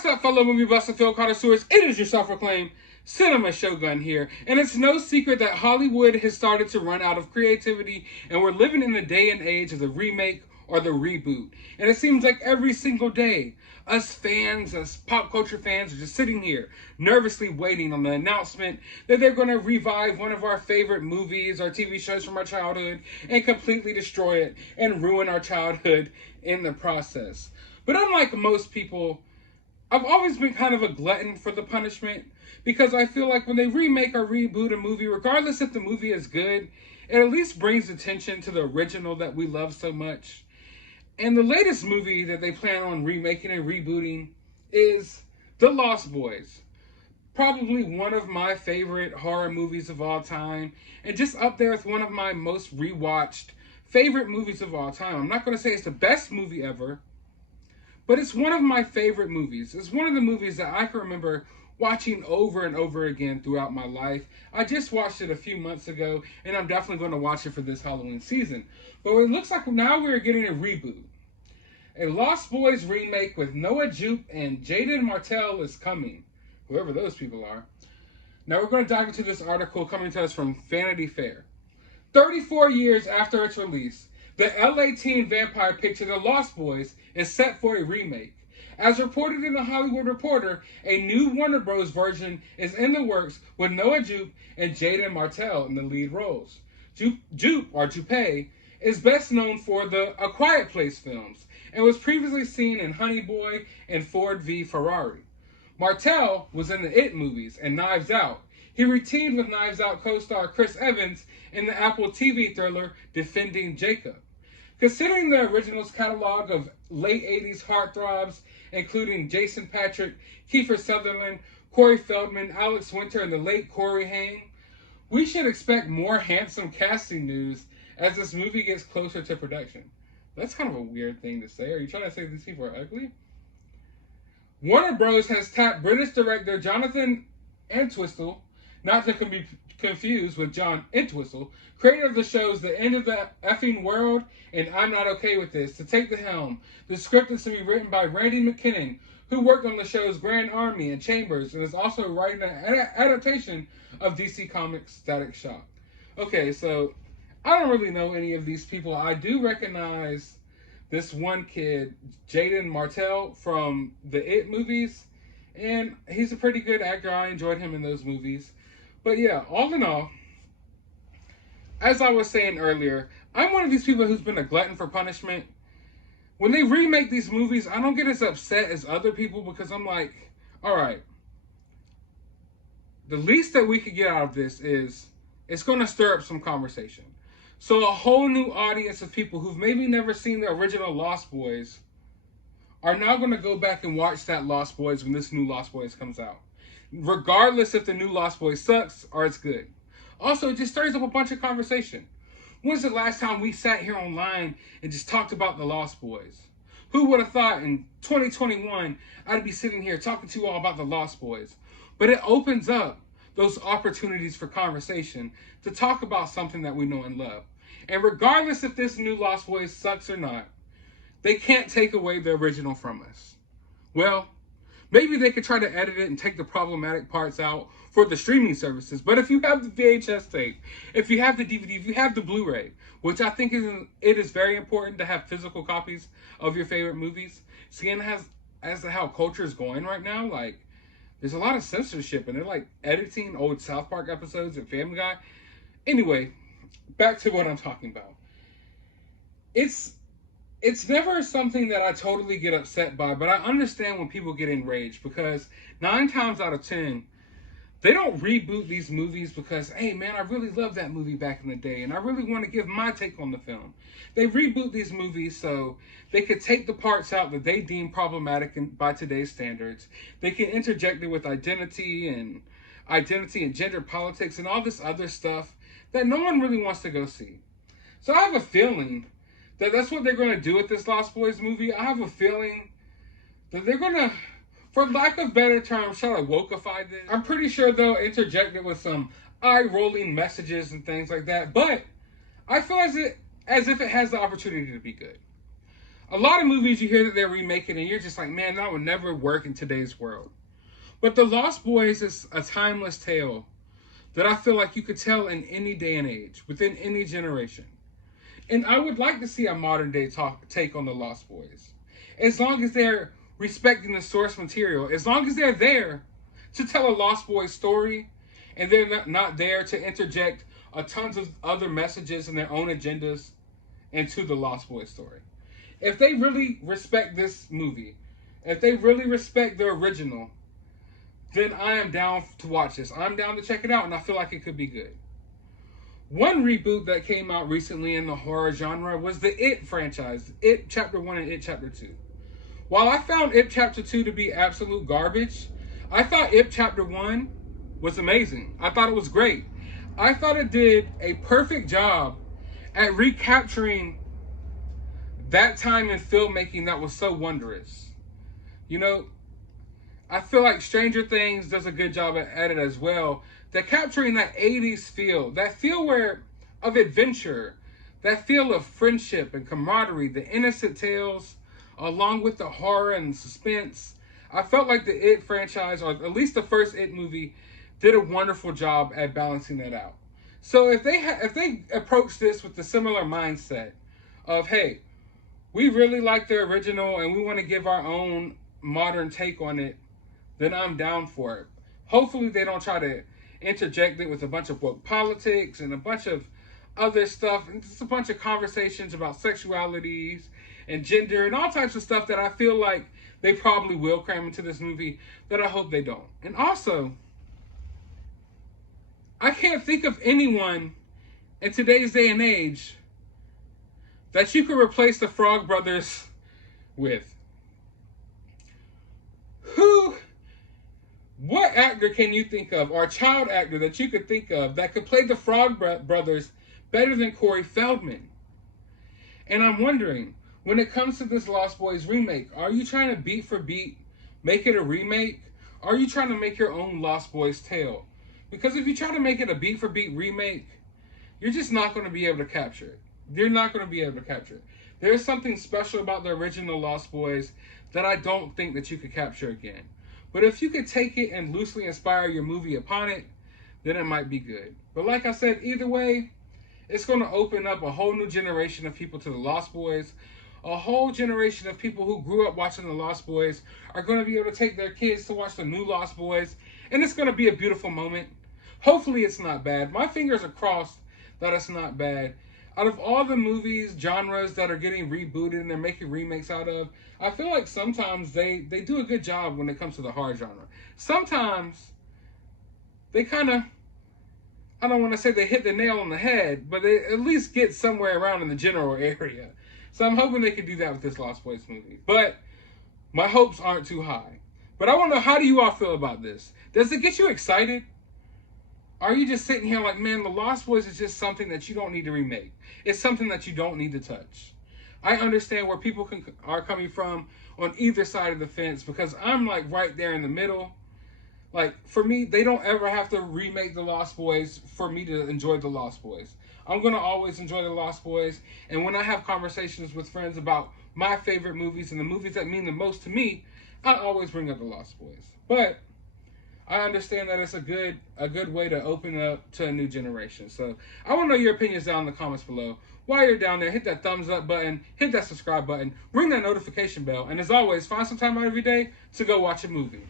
What's up, fellow movie buffs and film connoisseurs? It is your self-proclaimed Cinema Shogun here, and it's no secret that Hollywood has started to run out of creativity, and we're living in the day and age of the remake or the reboot. And it seems like every single day, us fans, us pop culture fans, are just sitting here nervously waiting on the announcement that they're going to revive one of our favorite movies or TV shows from our childhood and completely destroy it and ruin our childhood in the process. But unlike most people, I've always been kind of a glutton for the punishment, because I feel like when they remake or reboot a movie, regardless if the movie is good, it at least brings attention to the original that we love so much. And the latest movie that they plan on remaking and rebooting is The Lost Boys. Probably one of my favorite horror movies of all time, and just up there with one of my most rewatched favorite movies of all time. I'm not going to say it's the best movie ever, but it's one of my favorite movies. It's one of the movies that I can remember watching over and over again throughout my life. I just watched it a few months ago, and I'm definitely going to watch it for this Halloween season. But it looks like now we're getting a reboot. A Lost Boys remake with Noah Jupe and Jaden Martell is coming. Whoever those people are. Now we're going to dive into this article coming to us from Vanity Fair. 34 years after its release, the LA teen vampire picture The Lost Boys is set for a remake. As reported in The Hollywood Reporter, a new Warner Bros. Version is in the works with Noah Jupe and Jaden Martell in the lead roles. Jupe is best known for the A Quiet Place films and was previously seen in Honey Boy and Ford v Ferrari. Martell was in the It movies and Knives Out. He reteamed with Knives Out co-star Chris Evans in the Apple TV thriller Defending Jacob. Considering the original's catalog of late 80s heartthrobs, including Jason Patric, Kiefer Sutherland, Corey Feldman, Alex Winter, and the late Corey Haim, we should expect more handsome casting news as this movie gets closer to production. That's kind of a weird thing to say. Are you trying to say these people are ugly? Warner Bros. Has tapped British director Jonathan Entwistle, not to be confused with John Entwistle, creator of the shows The End of the Effing World and I'm Not Okay With This, to take the helm. The script is to be written by Randy McKinnon, who worked on the shows Grand Army and Chambers, and is also writing an adaptation of DC Comics' Static Shock. Okay, so I don't really know any of these people. I do recognize this one kid, Jaden Martell, from the It movies, and he's a pretty good actor. I enjoyed him in those movies. But yeah, all in all, as I was saying earlier, I'm one of these people who's been a glutton for punishment. When they remake these movies, I don't get as upset as other people, because I'm like, all right, the least that we could get out of this is it's going to stir up some conversation. So a whole new audience of people who've maybe never seen the original Lost Boys are now going to go back and watch that Lost Boys when this new Lost Boys comes out, regardless if the new Lost Boys sucks or it's good. Also, it just stirs up a bunch of conversation. When's the last time we sat here online and just talked about the Lost Boys? Who would have thought in 2021 I'd be sitting here talking to you all about the Lost Boys? But it opens up those opportunities for conversation to talk about something that we know and love. And regardless if this new Lost Boys sucks or not, they can't take away the original from us. Well, maybe they could try to edit it and take the problematic parts out for the streaming services. But if you have the VHS tape, if you have the DVD, if you have the Blu-ray, which I think it is very important to have physical copies of your favorite movies, seeing as to how culture is going right now, like, there's a lot of censorship, and they're like editing old South Park episodes and Family Guy. Anyway, back to what I'm talking about. It's never something that I totally get upset by, but I understand when people get enraged, because 9 times out of 10, they don't reboot these movies because, hey man, I really loved that movie back in the day, and I really want to give my take on the film. They reboot these movies so they could take the parts out that they deem problematic by today's standards. They can interject it with identity and gender politics and all this other stuff that no one really wants to go see. So I have a feeling that that's what they're going to do with this Lost Boys movie. I have a feeling that they're going to, for lack of better terms, try to wokeify this. I'm pretty sure they'll interject it with some eye-rolling messages and things like that, but I feel as if it has the opportunity to be good. A lot of movies you hear that they're remaking and you're just like, man, that would never work in today's world. But The Lost Boys is a timeless tale that I feel like you could tell in any day and age, within any generation. And I would like to see a modern day take on The Lost Boys. As long as they're respecting the source material, as long as they're there to tell a Lost Boys story, and they're not there to interject tons of other messages and their own agendas into the Lost Boys story. If they really respect this movie, if they really respect the original, then I am down to watch this. I'm down to check it out, and I feel like it could be good. One reboot that came out recently in the horror genre was the It franchise, It Chapter 1 and It Chapter 2. While I found It Chapter 2 to be absolute garbage, I thought It Chapter 1 was amazing. I thought it was great. I thought it did a perfect job at recapturing that time in filmmaking that was so wondrous. You know, I feel like Stranger Things does a good job at it as well. They're capturing that 80s feel, that feel of adventure, that feel of friendship and camaraderie, the innocent tales, along with the horror and suspense. I felt like the It franchise, or at least the first It movie, did a wonderful job at balancing that out. So if they approach this with the similar mindset of, hey, we really like the original and we want to give our own modern take on it, then I'm down for it. Hopefully they don't try to interject it with a bunch of woke politics and a bunch of other stuff, and just a bunch of conversations about sexualities and gender and all types of stuff that I feel like they probably will cram into this movie, that I hope they don't. And also, I can't think of anyone in today's day and age that you could replace the Frog Brothers with. What actor can you think of, or child actor that you could think of, that could play the Frog Brothers better than Corey Feldman? And I'm wondering, when it comes to this Lost Boys remake, are you trying to beat for beat make it a remake? Or are you trying to make your own Lost Boys tale? Because if you try to make it a beat for beat remake, you're just not going to be able to capture it. You're not going to be able to capture it. There's something special about the original Lost Boys that I don't think that you could capture again. But if you could take it and loosely inspire your movie upon it, then it might be good. But like I said, either way, it's going to open up a whole new generation of people to the Lost Boys. A whole generation of people who grew up watching the Lost Boys are going to be able to take their kids to watch the new Lost Boys. And it's going to be a beautiful moment. Hopefully it's not bad. My fingers are crossed that it's not bad. Out of all the movies, genres that are getting rebooted and they're making remakes out of, I feel like sometimes they do a good job when it comes to the horror genre. Sometimes they kind of, I don't want to say they hit the nail on the head, but they at least get somewhere around in the general area. So I'm hoping they can do that with this Lost Boys movie. But my hopes aren't too high. But I want to know, how do you all feel about this? Does it get you excited? Are you just sitting here like, man, The Lost Boys is just something that you don't need to remake. It's something that you don't need to touch. I understand where people are coming from on either side of the fence, because I'm like right there in the middle. Like, for me, they don't ever have to remake The Lost Boys for me to enjoy The Lost Boys. I'm going to always enjoy The Lost Boys. And when I have conversations with friends about my favorite movies and the movies that mean the most to me, I always bring up The Lost Boys. But I understand that it's a good way to open up to a new generation. So I want to know your opinions down in the comments below. While you're down there, hit that thumbs up button, hit that subscribe button, ring that notification bell, and as always, find some time out every day to go watch a movie.